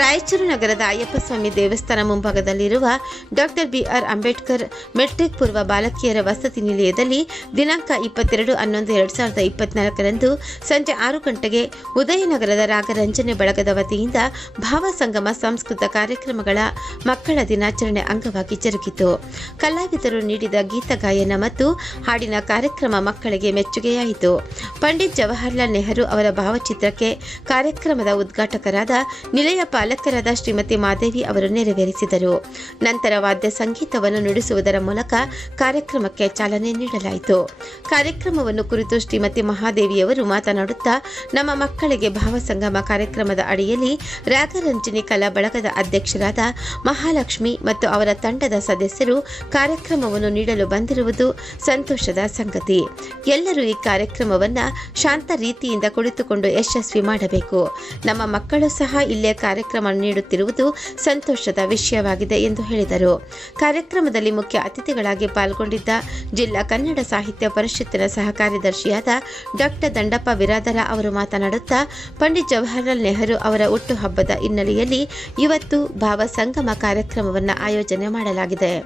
ರಾಯಚೂರು ನಗರದ ಅಯ್ಯಪ್ಪಸ್ವಾಮಿ ದೇವಸ್ಥಾನ ಮುಂಭಾಗದಲ್ಲಿರುವ doctor B R Ambedkar matric ಪೂರ್ವ ಬಾಲಕಿಯರ ವಸತಿ ನಿಲಯದಲ್ಲಿ ದಿನಾಂಕ ಇಪ್ಪತ್ತೆರಡು ಹನ್ನೊಂದು ಎರಡು ಸಾವಿರದ ಇಪ್ಪತ್ನಾಲ್ಕರಂದು ಸಂಜೆ ಆರು ಗಂಟೆಗೆ ಉದಯನಗರದ ರಾಗರಂಜನೆ ಬಳಗದ ವತಿಯಿಂದ ಭಾವಸಂಗಮ ಸಂಸ್ಕೃತ ಕಾರ್ಯಕ್ರಮಗಳ ಮಕ್ಕಳ ದಿನಾಚರಣೆ ಅಂಗವಾಗಿ ಜರುಗಿತು. ಕಲಾವಿದರು ನೀಡಿದ ಗೀತ ಗಾಯನ ಮತ್ತು ಹಾಡಿನ ಕಾರ್ಯಕ್ರಮ ಮಕ್ಕಳಿಗೆ ಮೆಚ್ಚುಗೆಯಾಯಿತು. ಪಂಡಿತ್ ಜವಾಹರ್ಲಾಲ್ ನೆಹರು ಅವರ ಭಾವಚಿತ್ರಕ್ಕೆ ಕಾರ್ಯಕ್ರಮದ ಉದ್ಘಾಟಕರಾದ ನಿಲಯ ಪಾಲಕರಾದ ಶ್ರೀಮತಿ ಮಾದೇವಿ ಅವರು ನೆರವೇರಿಸಿದರು. ನಂತರ ವಾದ್ಯ ಸಂಗೀತವನ್ನು ನುಡಿಸುವುದರ ಮೂಲಕ ಕಾರ್ಯಕ್ರಮಕ್ಕೆ ಚಾಲನೆ ನೀಡಲಾಯಿತು. ಕಾರ್ಯಕ್ರಮವನ್ನು ಕುರಿತು ಶ್ರೀಮತಿ ಮಹಾದೇವಿಯವರು ಮಾತನಾಡುತ್ತಾ, ನಮ್ಮ ಮಕ್ಕಳಿಗೆ ಭಾವಸಂಗಮ ಕಾರ್ಯಕ್ರಮದ ಅಡಿಯಲ್ಲಿ ರಾಗರಂಜನಿ ಕಲಾ ಬಳಗದ ಅಧ್ಯಕ್ಷರಾದ ಮಹಾಲಕ್ಷ್ಮಿ ಮತ್ತು ಅವರ ತಂಡದ ಸದಸ್ಯರು ಕಾರ್ಯಕ್ರಮವನ್ನು ನೀಡಲು ಬಂದಿರುವುದು ಸಂತೋಷದ ಸಂಗತಿ. ಎಲ್ಲರೂ ಈ ಕಾರ್ಯಕ್ರಮವನ್ನು ಶಾಂತ ರೀತಿಯಿಂದ ಕುಳಿತುಕೊಂಡು ಯಶಸ್ವಿ ಮಾಡಬೇಕು. ನಮ್ಮ ಮಕ್ಕಳು ಸಹ ಇಲ್ಲೇ ಕಾರ್ಯಕ್ರಮ ನೀಡುತ್ತಿರುವುದು ಸಂತೋಷದ ವಿಷಯವಾಗಿದೆ ಎಂದು ಹೇಳಿದರು. ಕಾರ್ಯಕ್ರಮದಲ್ಲಿ ಮುಖ್ಯ ಅತಿಥಿಗಳಾಗಿ ಪಾಲ್ಗೊಂಡಿದ್ದ ಜಿಲ್ಲಾ ಕನ್ನಡ ಸಾಹಿತ್ಯ ಪರಿಷತ್ತಿನ ಸಹ ಕಾರ್ಯದರ್ಶಿಯಾದ ಡಾಕ್ಟರ್ ದಂಡಪ್ಪ ವಿರಾದರ ಅವರು ಮಾತನಾಡುತ್ತಾ, ಪಂಡಿತ್ ಜವಾಹರ್ಲಾಲ್ ನೆಹರು ಅವರ ಹುಟ್ಟುಹಬ್ಬದ ಹಿನ್ನೆಲೆಯಲ್ಲಿ ಇವತ್ತು ಭಾವಸಂಗಮ ಕಾರ್ಯಕ್ರಮವನ್ನು ಆಯೋಜನೆ ಮಾಡಲಾಗಿದೆ.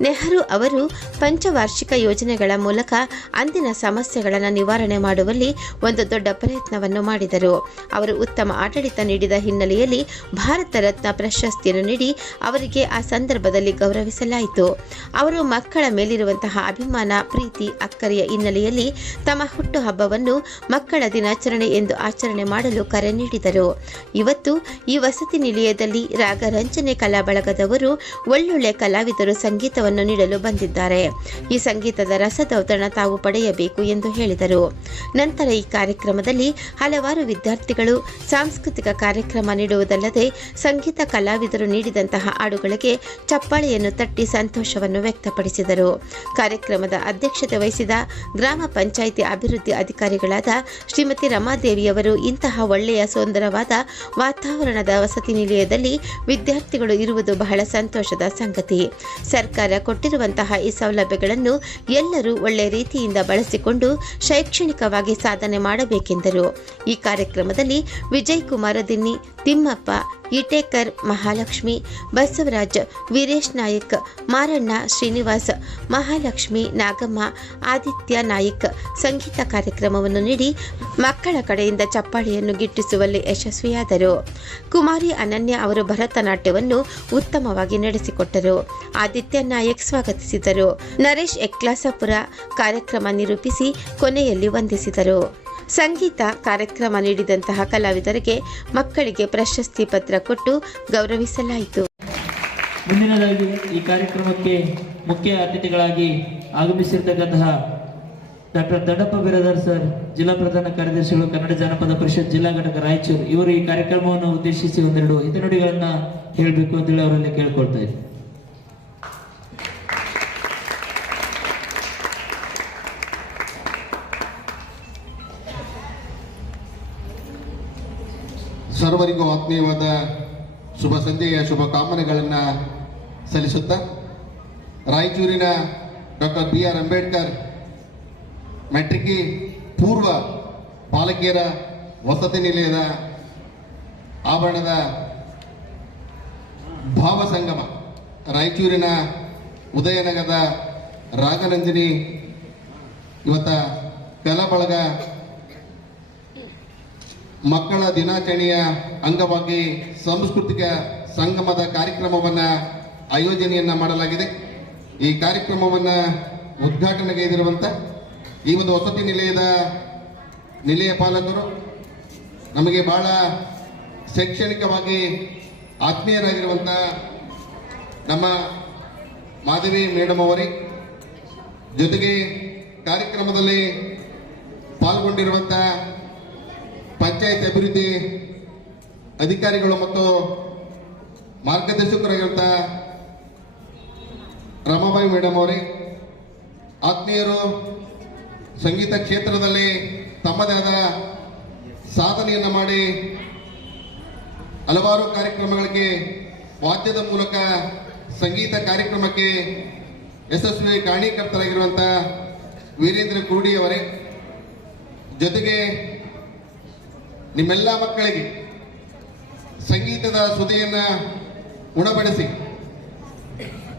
ನೆಹರು ಅವರು ಪಂಚವಾರ್ಷಿಕ ಯೋಜನೆಗಳ ಮೂಲಕ ಅಂದಿನ ಸಮಸ್ಯೆಗಳನ್ನು ನಿವಾರಣೆ ಮಾಡುವಲ್ಲಿ ಒಂದು ದೊಡ್ಡ ಪ್ರಯತ್ನವನ್ನು ಮಾಡಿದರು. ಅವರು ಉತ್ತಮ ಆಡಳಿತ ನೀಡಿದ ಹಿನ್ನೆಲೆಯಲ್ಲಿ ಭಾರತ ರತ್ನ ಪ್ರಶಸ್ತಿಯನ್ನು ನೀಡಿ ಅವರಿಗೆ ಆ ಸಂದರ್ಭದಲ್ಲಿ ಗೌರವಿಸಲಾಯಿತು. ಅವರು ಮಕ್ಕಳ ಮೇಲಿರುವಂತಹ ಅಭಿಮಾನ, ಪ್ರೀತಿ, ಅಕ್ಕರೆಯ ಹಿನ್ನೆಲೆಯಲ್ಲಿ ತಮ್ಮ ಹುಟ್ಟುಹಬ್ಬವನ್ನು ಮಕ್ಕಳ ದಿನಾಚರಣೆ ಎಂದು ಆಚರಣೆ ಮಾಡಲು ಕರೆ ನೀಡಿದರು. ಇವತ್ತು ಈ ವಸತಿ ನಿಲಯದಲ್ಲಿ ರಾಗರಂಜನೆ ಕಲಾ ಬಳಗದವರು ಒಳ್ಳೊಳ್ಳೆ ಕಲಾವಿದರು, ಸಂಗೀತವನ್ನು ನೀಡಲು ಬಂದಿದ್ದಾರೆ. ಈ ಸಂಗೀತದ ರಸದೌತಣ ತಾವು ಪಡೆಯಬೇಕು ಎಂದು ಹೇಳಿದರು. ನಂತರ ಈ ಕಾರ್ಯಕ್ರಮದಲ್ಲಿ ಹಲವಾರು ವಿದ್ಯಾರ್ಥಿಗಳು ಸಾಂಸ್ಕೃತಿಕ ಕಾರ್ಯಕ್ರಮ ನೀಡುವುದಲ್ಲದೆ ಸಂಗೀತ ಕಲಾವಿದರು ನೀಡಿದಂತಹ ಹಾಡುಗಳಿಗೆ ಚಪ್ಪಾಳೆಯನ್ನು ತಟ್ಟಿ ಸಂತೋಷವನ್ನು ವ್ಯಕ್ತಪಡಿಸಿದರು. ಕಾರ್ಯಕ್ರಮದ ಅಧ್ಯಕ್ಷತೆ ವಹಿಸಿದ ಗ್ರಾಮ ಪಂಚಾಯಿತಿ ಅಭಿವೃದ್ಧಿ ಅಧಿಕಾರಿಗಳಾದ ಶ್ರೀಮತಿ ರಮಾದೇವಿಯವರು ಇಂತಹ ಒಳ್ಳೆಯ ಸುಂದರವಾದ ವಾತಾವರಣದ ವಸತಿ ನಿಲಯದಲ್ಲಿ ವಿದ್ಯಾರ್ಥಿಗಳು ಇರುವುದು ಬಹಳ ಸಂತೋಷದ ಸಂಗತಿ. ಸರ್ಕಾರ ಕೊಟ್ಟಿರುವಂತಹ ಈ ಸೌಲಭ್ಯಗಳನ್ನು ಎಲ್ಲರೂ ಒಳ್ಳೆ ರೀತಿಯಿಂದ ಬಳಸಿಕೊಂಡು ಶೈಕ್ಷಣಿಕವಾಗಿ ಸಾಧನೆ ಮಾಡಬೇಕೆಂದರು. ಈ ಕಾರ್ಯಕ್ರಮದಲ್ಲಿ ವಿಜಯ್ ಕುಮಾರ ದಿನ್ನಿ, ತಿಮ್ಮಪ್ಪ ಇಟೇಕರ್ ಮಹಾಲಕ್ಷ್ಮಿ, ಬಸವರಾಜ್, ವೀರೇಶ್ ನಾಯಕ್, ಮಾರಣ್ಣ ಶ್ರೀನಿವಾಸ್, ಮಹಾಲಕ್ಷ್ಮಿ ನಾಗಮ್ಮ, ಆದಿತ್ಯ ನಾಯಕ್ ಸಂಗೀತ ಕಾರ್ಯಕ್ರಮವನ್ನು ನೀಡಿ ಮಕ್ಕಳ ಕಡೆಯಿಂದ ಚಪ್ಪಾಳೆಯನ್ನು ಗಿಟ್ಟಿಸುವಲ್ಲಿ ಯಶಸ್ವಿಯಾದರು. ಕುಮಾರಿ ಅನನ್ಯ ಅವರು ಭರತನಾಟ್ಯವನ್ನು ಉತ್ತಮವಾಗಿ ನಡೆಸಿಕೊಟ್ಟರು. ಆದಿತ್ಯ ನಾಯಕ್ ಸ್ವಾಗತಿಸಿದರು. ನರೇಶ್ ಎಕ್ಲಾಸಪುರ ಕಾರ್ಯಕ್ರಮ ನಿರೂಪಿಸಿ ಕೊನೆಯಲ್ಲಿ ವಂದಿಸಿದರು. ಸಂಗೀತ ಕಾರ್ಯಕ್ರಮ ನೀಡಿದಂತಹ ಕಲಾವಿದರಿಗೆ ಮಕ್ಕಳಿಗೆ ಪ್ರಶಸ್ತಿ ಪತ್ರ ಕೊಟ್ಟು ಗೌರವಿಸಲಾಯಿತು. ಮುಂದಿನದಾಗಿ ಈ ಕಾರ್ಯಕ್ರಮಕ್ಕೆ ಮುಖ್ಯ ಅತಿಥಿಗಳಾಗಿ ಆಗಮಿಸಿರ್ತಕ್ಕಂತಹ ಡಾಕ್ಟರ್ ದಡಪ್ಪ ಬಿರದರ್ ಸರ್, ಜಿಲ್ಲಾ ಪ್ರಧಾನ ಕಾರ್ಯದರ್ಶಿಗಳು, ಕನ್ನಡ ಜಾನಪದ ಪರಿಷತ್ ಜಿಲ್ಲಾ ಘಟಕ ರಾಯಚೂರು, ಇವರು ಈ ಕಾರ್ಯಕ್ರಮವನ್ನು ಉದ್ದೇಶಿಸಿ ಒಂದೆರಡು ಹಿತನುಡಿಗಳನ್ನ ಹೇಳಬೇಕು ಅಂತೇಳಿ ಅವರಲ್ಲಿ ಕೇಳ್ಕೊಳ್ತಾ ಇದ್ದೀನಿ ಸರ್ವರಿಗೂ ಆತ್ಮೀಯವಾದ ಶುಭ ಸಂಜೆಯ ಶುಭ ಕಾಮನೆಗಳನ್ನು ಸಲ್ಲಿಸುತ್ತಾ ರಾಯಚೂರಿನ ಡಾಕ್ಟರ್ ಬಿ ಆರ್ ಅಂಬೇಡ್ಕರ್ ಮೆಟ್ರಿಕಿ ಪೂರ್ವ ಬಾಲಕಿಯರ ವಸತಿ ನಿಲಯದ ಆಭರಣದ ಭಾವಸಂಗಮ ರಾಯಚೂರಿನ ಉದಯನಗರದ ರಾಗನಂದಿನಿ ಇವತ್ತ ಕಲಬಳಗ ಮಕ್ಕಳ ದಿನಾಚರಣೆಯ ಅಂಗವಾಗಿ ಸಾಂಸ್ಕೃತಿಕ ಸಂಗಮದ ಕಾರ್ಯಕ್ರಮವನ್ನು ಆಯೋಜನೆಯನ್ನು ಮಾಡಲಾಗಿದೆ. ಈ ಕಾರ್ಯಕ್ರಮವನ್ನು ಉದ್ಘಾಟನೆಗೈದಿರುವಂಥ ಈ ಒಂದು ವಸತಿ ನಿಲಯದ ನಿಲಯ ಪಾಲಕರು ನಮಗೆ ಬಹಳ ಶೈಕ್ಷಣಿಕವಾಗಿ ಆತ್ಮೀಯರಾಗಿರುವಂಥ ನಮ್ಮ ಮಾಧವಿ ಮೇಡಮ್ ಅವರೇ, ಜೊತೆಗೆ ಕಾರ್ಯಕ್ರಮದಲ್ಲಿ ಪಾಲ್ಗೊಂಡಿರುವಂಥ ಪಂಚಾಯತ್ ಅಭಿವೃದ್ಧಿ ಅಧಿಕಾರಿಗಳು ಮತ್ತು ಮಾರ್ಗದರ್ಶಕರಾಗಿರುವಂಥ ರಮಾಬಾಯಿ ಮೇಡಮ್ ಅವರೇ, ಆತ್ಮೀಯರು, ಸಂಗೀತ ಕ್ಷೇತ್ರದಲ್ಲಿ ತಮ್ಮದೇ ಆದ ಸಾಧನೆಯನ್ನು ಮಾಡಿ ಹಲವಾರು ಕಾರ್ಯಕ್ರಮಗಳಿಗೆ ವಾದ್ಯದ ಮೂಲಕ ಸಂಗೀತ ಕಾರ್ಯಕ್ರಮಕ್ಕೆ ಯಶಸ್ವಿ ಕಾರಣೀಕರ್ತರಾಗಿರುವಂಥ ವೀರೇಂದ್ರ ಕುರುಡಿ ಅವರೇ. ಜೊತೆಗೆ ನಿಮ್ಮೆಲ್ಲ ಮಕ್ಕಳಿಗೆ ಸಂಗೀತದ ಸುದಿಯನ್ನ ಉಣಬಡಿಸಿ.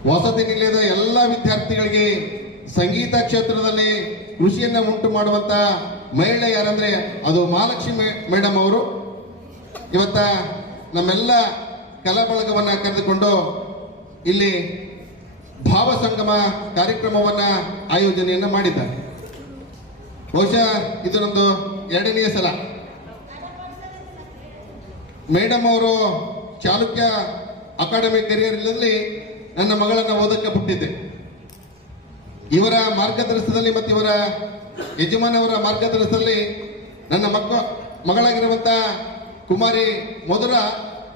ವಸತಿ ನಿಲಯದ ಎಲ್ಲ ವಿದ್ಯಾರ್ಥಿಗಳಿಗೆ ಸಂಗೀತ ಕ್ಷೇತ್ರದಲ್ಲಿ ಖುಷಿಯನ್ನ ಉಂಟು ಮಾಡುವಂತ ಮಹಿಳೆ ಯಾರಂದ್ರೆ ಅದು ಮಹಾಲಕ್ಷ್ಮಿ ಮೇಡಮ್ ಅವರು. ಇವತ್ತ ನಮ್ಮೆಲ್ಲ ಕಲಾ ಬಳಗವನ್ನ ಕರೆದುಕೊಂಡು ಇಲ್ಲಿ ಭಾವ ಸಂಗಮ ಕಾರ್ಯಕ್ರಮವನ್ನ ಆಯೋಜನೆಯನ್ನ ಮಾಡಿದ್ದಾರೆ. ಬಹುಶಃ ಇದು ನಮ್ದು ಎರಡನೆಯ ಸಲ. ಮೇಡಮ್ ಅವರು ಚಾಲುಕ್ಯ ಅಕಾಡೆಮಿ ಕೆರಿಯರ್ನಲ್ಲಿ ನನ್ನ ಮಗಳನ್ನ ಓದಕ್ಕೆ ಬಿಟ್ಟಿದ್ದೆ. ಇವರ ಮಾರ್ಗದರ್ಶನದಲ್ಲಿ ಮತ್ತು ಇವರ ಯಜಮಾನವರ ಮಾರ್ಗದರ್ಶನದಲ್ಲಿ ನನ್ನ ಮಕ್ಕ, ಮಗಳಾಗಿರುವಂತ ಕುಮಾರಿ ಮಧುರ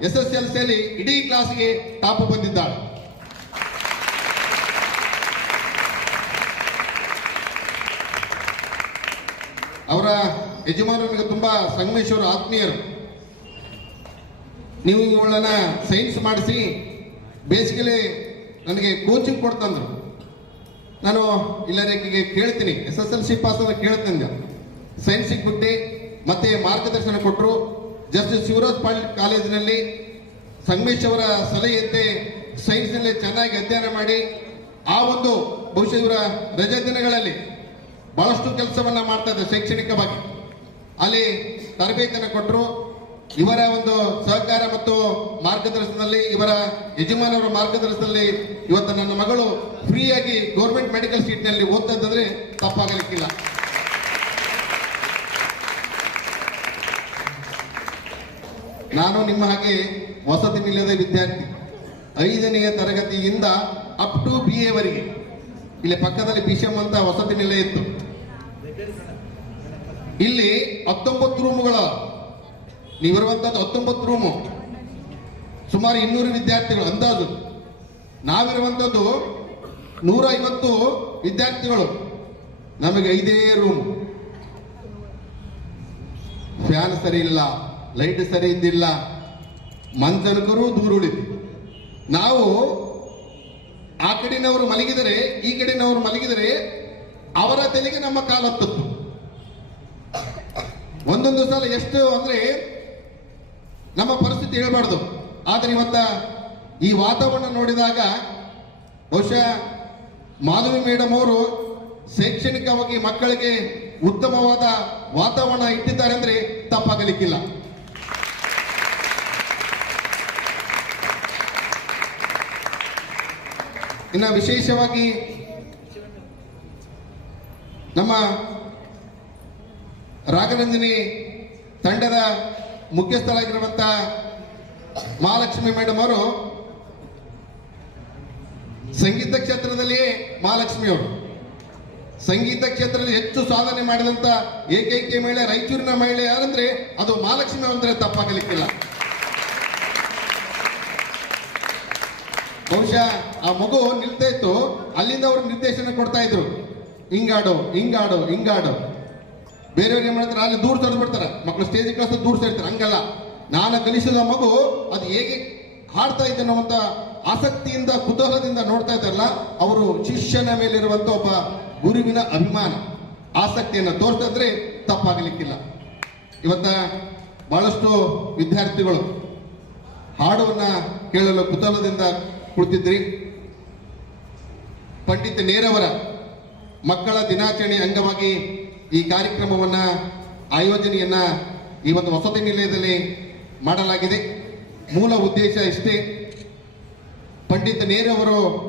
ಎಸ್ ಎಸ್ ಎಲ್ ಸಿಯಲ್ಲಿ ಇಡೀ ಕ್ಲಾಸ್ಗೆ ಟಾಪ್ ಬಂದಿದ್ದಾಳೆ. ಅವರ ಯಜಮಾನ ತುಂಬಾ ಸಂಗಮೇಶ್ವರ ಆತ್ಮೀಯರು. ನೀವು ಇವಳನ್ನ ಸೈನ್ಸ್ ಮಾಡಿಸಿ ಬೇಸಿಗೆಲಿ ನನಗೆ ಕೋಚಿಂಗ್ ಕೊಡ್ತಂದ್ರು. ನಾನು ಇಲ್ಲರಿಗೆ ಕೇಳ್ತೀನಿ. S S L C pass ಅಂತ ಕೇಳ್ತೀನಿ ಸೈನ್ಸಿಗೆ ಬಿಟ್ಟು ಮತ್ತೆ ಮಾರ್ಗದರ್ಶನ ಕೊಟ್ಟರು ಜಸ್ಟಿಸ್ ಶಿವರಾಜ್ ಪಾಟೀಲ್ ಕಾಲೇಜಿನಲ್ಲಿ ಸಂಗಮೇಶ್ ಅವರ ಸಲಹೆಯಂತೆ ಸೈನ್ಸ್ನಲ್ಲಿ ಚೆನ್ನಾಗಿ ಅಧ್ಯಯನ ಮಾಡಿ, ಆ ಒಂದು ಬಹುಶಃ ಇವರ ರಜೆ ದಿನಗಳಲ್ಲಿ ಬಹಳಷ್ಟು ಕೆಲಸವನ್ನ ಮಾಡ್ತಾ ಇದ್ದಾರೆ ಶೈಕ್ಷಣಿಕವಾಗಿ. ಅಲ್ಲಿ ತರಬೇತಿಯನ್ನು ಕೊಟ್ಟರು ಇವರ ಒಂದು ಸಹಕಾರ ಮತ್ತು ಮಾರ್ಗದರ್ಶನದಲ್ಲಿ, ಇವರ ಯಜಮಾನವರ ಮಾರ್ಗದರ್ಶನದಲ್ಲಿ ಇವತ್ತು ನನ್ನ ಮಗಳು ಫ್ರೀಯಾಗಿ ಗೌರ್ಮೆಂಟ್ ಮೆಡಿಕಲ್ ಸೀಟ್ನಲ್ಲಿ ನಲ್ಲಿ ಇದ್ದಂದ್ರೆ ತಪ್ಪಾಗಲಿಕ್ಕಿಲ್ಲ. ನಾನು ನಿಮ್ಮ ಹಾಗೆ ವಸತಿ ನಿಲಯದ ವಿದ್ಯಾರ್ಥಿ. ಐದನೆಯ ತರಗತಿಯಿಂದ ಅಪ್ ಟು ಬಿ ಎವರೆಗೆ ಇಲ್ಲಿ ಪಕ್ಕದಲ್ಲಿ ಬಿಷಂ ಅಂತ ವಸತಿ ನಿಲಯ ಇತ್ತು. ಇಲ್ಲಿ ಹತ್ತೊಂಬತ್ತು ರೂಮುಗಳ ನೀವಿರುವಂತದ್ದು ಹತ್ತೊಂಬತ್ತು ರೂಮು ಸುಮಾರು ಇನ್ನೂರು ವಿದ್ಯಾರ್ಥಿಗಳು, ಅಂದಾಜು. ನಾವಿರುವಂಥದ್ದು ನೂರ ಐವತ್ತು ವಿದ್ಯಾರ್ಥಿಗಳು. ನಮಗೆ ಐದೇ ರೂಮ್ ಫ್ಯಾನ್ ಸರಿ ಇಲ್ಲ, ಲೈಟ್ ಸರಿ ಇದ್ದಿಲ್ಲ ದೂರ ಉಳಿತು ನಾವು ಆ ಕಡೆನವರು ಮಲಗಿದರೆ, ಈ ಕಡೆಯವರು ಮಲಗಿದರೆ ಅವರ ತಲೆಗೆ ನಮ್ಮ ಕಾಲ ಹತ್ತತ್ತು ಒಂದೊಂದು ಸಲ ಎಷ್ಟು ಅಂದ್ರೆ ನಮ್ಮ ಪರಿಸ್ಥಿತಿ ಹೇಳಬಾರ್ದು. ಆದರೆ ಇವತ್ತ ಈ ವಾತಾವರಣ ನೋಡಿದಾಗ ಬಹುಶಃ ಮಾಧವಿ ಮೇಡಮ್ ಅವರು ಶೈಕ್ಷಣಿಕವಾಗಿ ಮಕ್ಕಳಿಗೆ ಉತ್ತಮವಾದ ವಾತಾವರಣ ಇಟ್ಟಿದ್ದಾರೆ ಅಂದ್ರೆ ತಪ್ಪಾಗಲಿಕ್ಕಿಲ್ಲ. ಇನ್ನ ವಿಶೇಷವಾಗಿ ನಮ್ಮ ರಾಘರಂಜನಿ ತಂಡದ ಮುಖ್ಯಸ್ಥರಾಗಿರುವಂತ ಮಹಾಲಕ್ಷ್ಮಿ ಮೇಡಮ್ ಅವರು ಸಂಗೀತ ಕ್ಷೇತ್ರದಲ್ಲಿ ಮಹಾಲಕ್ಷ್ಮಿ ಅವರು. ಸಂಗೀತ ಕ್ಷೇತ್ರದಲ್ಲಿ ಹೆಚ್ಚು ಸಾಧನೆ ಮಾಡಿದಂತ ಏಕೈಕ ಮಹಿಳೆ, ರಾಯಚೂರಿನ ಮಹಿಳೆ ಯಾರಂದ್ರೆ ಅದು ಮಹಾಲಕ್ಷ್ಮಿ ಅಂದ್ರೆ ತಪ್ಪಾಗಲಿಕ್ಕಿಲ್ಲ. ಬಹುಶಃ ಆ ಮಗು ನಿಲ್ತಾ ಇತ್ತು, ಅಲ್ಲಿಂದ ಅವರು ನಿರ್ದೇಶನ ಕೊಡ್ತಾ ಇದ್ರು. ಹಿಂಗಾಡು ಹಿಂಗಾಡು ಹಿಂಗಾಡು ಬೇರೆಯವ್ರಿಗೆ ಏನ್ ಮಾಡ್ತಾರೆ? ಅಲ್ಲಿ ದೂರ ಸರಿದು ಬಿಡ್ತಾರೆ. ಮಕ್ಕಳು ಸ್ಟೇಜ್ ಕ್ಲಾಸ್ ದೂರ ಸೇರ್ತಾರೆ. ಹಂಗಲ್ಲ. ನಾನು ಕಲಿಸಿದ ಮಗು ಅದು ಹೇಗೆ ಹಾಡ್ತಾ ಇದ್ದೆ ಅಂತ ಆಸಕ್ತಿಯಿಂದ, ಕುತೂಹಲದಿಂದ ನೋಡ್ತಾ ಇದ್ದಾರಲ್ಲ, ಅವರು ಶಿಷ್ಯನ ಮೇಲಿರುವಂತ ಒಬ್ಬ ಗುರುವಿನ ಅಭಿಮಾನ, ಆಸಕ್ತಿಯನ್ನ ತೋರ್ಸಿದ್ರೆ ತಪ್ಪಾಗಲಿಕ್ಕಿಲ್ಲ. ಇವತ್ತ ಬಹಳಷ್ಟು ವಿದ್ಯಾರ್ಥಿಗಳು ಹಾಡವನ್ನ ಕೇಳಲು ಕುತೂಹಲದಿಂದ ಕುಳಿತಿದ್ರಿ. ಪಂಡಿತ್ ನೇರವರ ಮಕ್ಕಳ ದಿನಾಚರಣೆ ಅಂಗವಾಗಿ ಈ ಕಾರ್ಯಕ್ರಮವನ್ನ, ಆಯೋಜನೆಯನ್ನ ಈ ಒಂದು ವಸತಿ ನಿಲಯದಲ್ಲಿ ಮಾಡಲಾಗಿದೆ. ಮೂಲ ಉದ್ದೇಶ ಇಷ್ಟೇ, ಪಂಡಿತ ನೇರವರು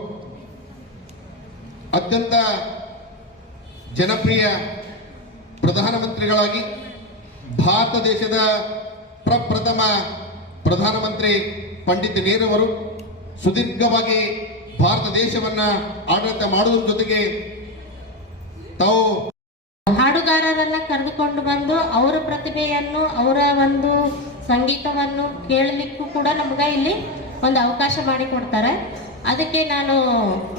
ಅತ್ಯಂತ ಜನಪ್ರಿಯ ಪ್ರಧಾನಮಂತ್ರಿಗಳಾಗಿ, ಭಾರತ ದೇಶದ ಪ್ರಪ್ರಥಮ ಪ್ರಧಾನಮಂತ್ರಿ ಪಂಡಿತ್ ನೇರವರು ಸುದೀರ್ಘವಾಗಿ ಭಾರತ ದೇಶವನ್ನ ಆಡಳಿತ ಮಾಡುವುದರ ಜೊತೆಗೆ ತಾವು ಹಾಡುಗಾರರೆಲ್ಲ ಕರೆದುಕೊಂಡು ಬಂದು ಅವರ ಪ್ರತಿಭೆಯನ್ನು, ಅವರ ಒಂದು ಸಂಗೀತವನ್ನು ಕೇಳಲಿಕ್ಕೂ ಕೂಡ ನಮ್ಗೆ ಇಲ್ಲಿ ಒಂದು ಅವಕಾಶ ಮಾಡಿಕೊಡ್ತಾರೆ ಅದಕ್ಕೆ ನಾನು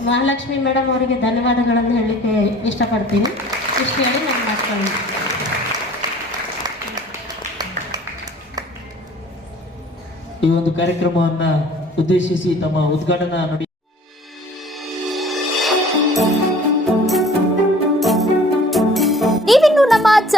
ಮಹಾಲಕ್ಷ್ಮಿ ಮೇಡಮ್ ಅವರಿಗೆ ಧನ್ಯವಾದಗಳನ್ನು ಹೇಳಲಿಕ್ಕೆ ಇಷ್ಟಪಡ್ತೀನಿ. ಇಷ್ಟು ಹೇಳಿ ನಾನು ಮಾಡ್ತೀನಿ ಈ ಒಂದು ಕಾರ್ಯಕ್ರಮವನ್ನು ಉದ್ದೇಶಿಸಿ ತಮ್ಮ ಉದ್ಘಾಟನಾ